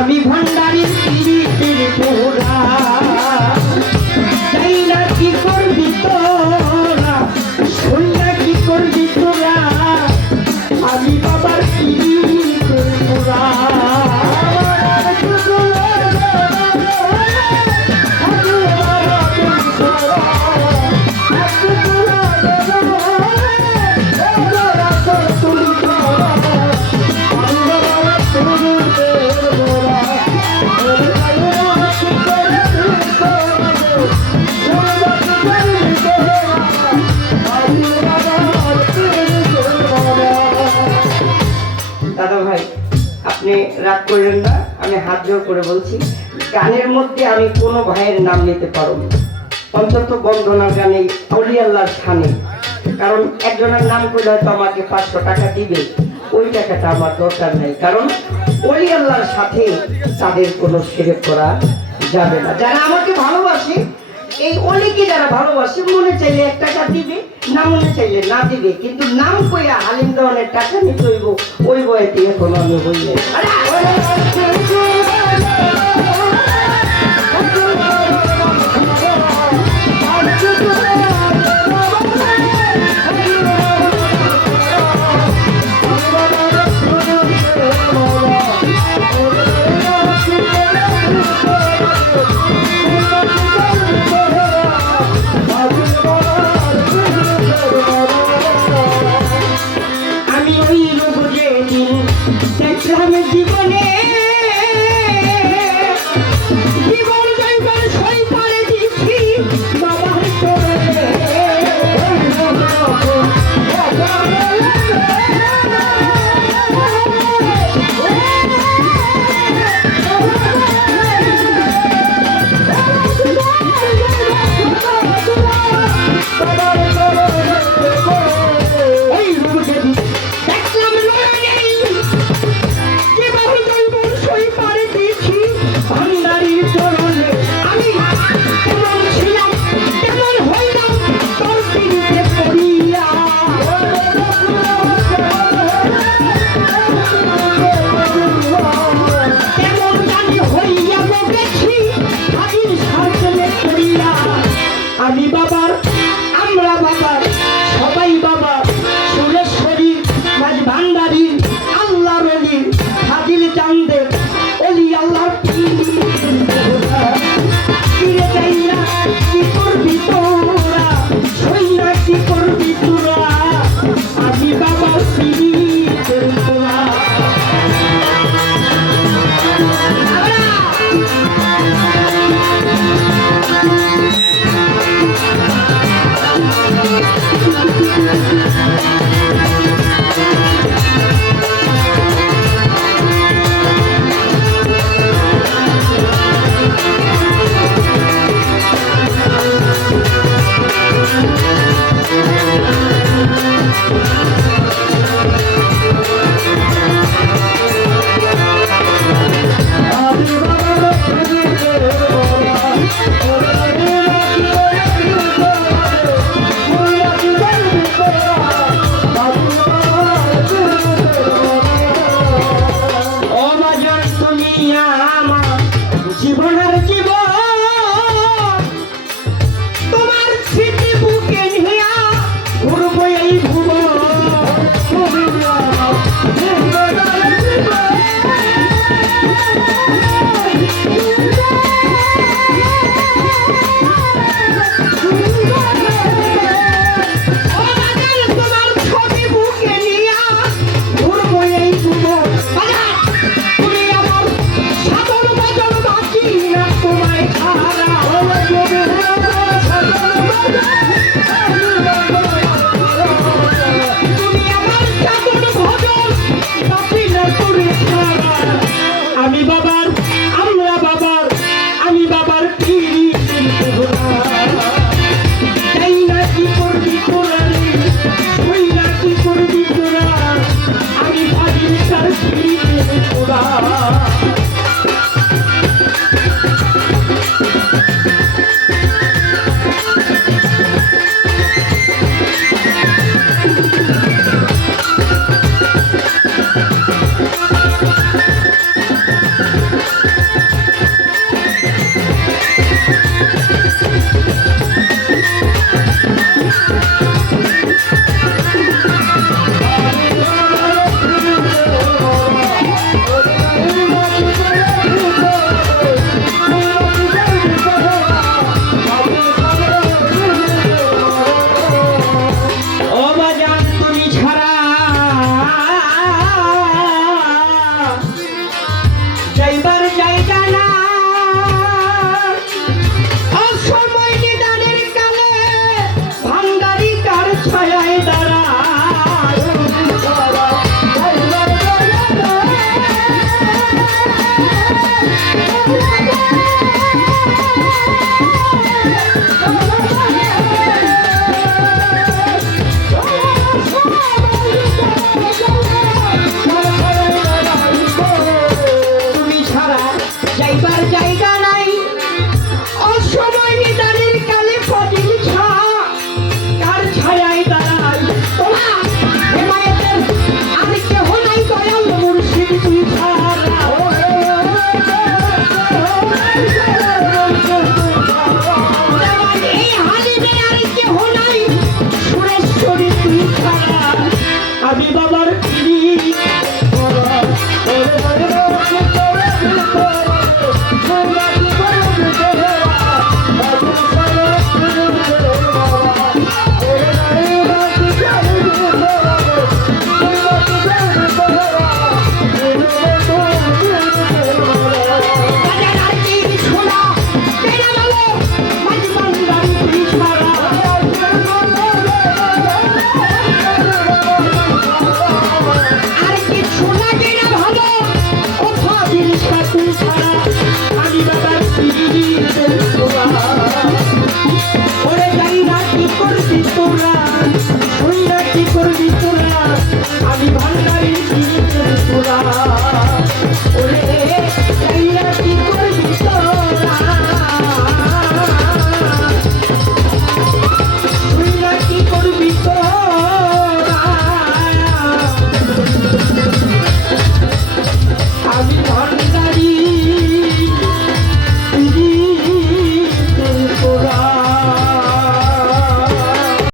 আমি ভান্ডারি রাগ করলেন না, আমি হাত জোর করে বলছি, গানের মধ্যে আমি কোনো ভাইয়ের নাম নিতে পারব না। অন্তত বন্দনার গানে অলি আল্লাহর স্থানে। কারণ একজনের নাম করলে হয়তো আমাকে পাঁচশো টাকা দিবে, ওই টাকাটা আমার দরকার নেই। কারণ অলি আল্লাহর সাথে তাদের কোনো সেরে করা যাবে না। যারা আমাকে ভালোবাসে, এই অলিকে যারা ভালোবাসে, মনে চাইলে এক টাকা দিবে না মনে চাইলে না দিবে, কিন্তু নাম কইয়া হালিম দেওয়ানের টাকা নিতে হইব, ওই বয়েতে এখন আমি হইলে। Thank you.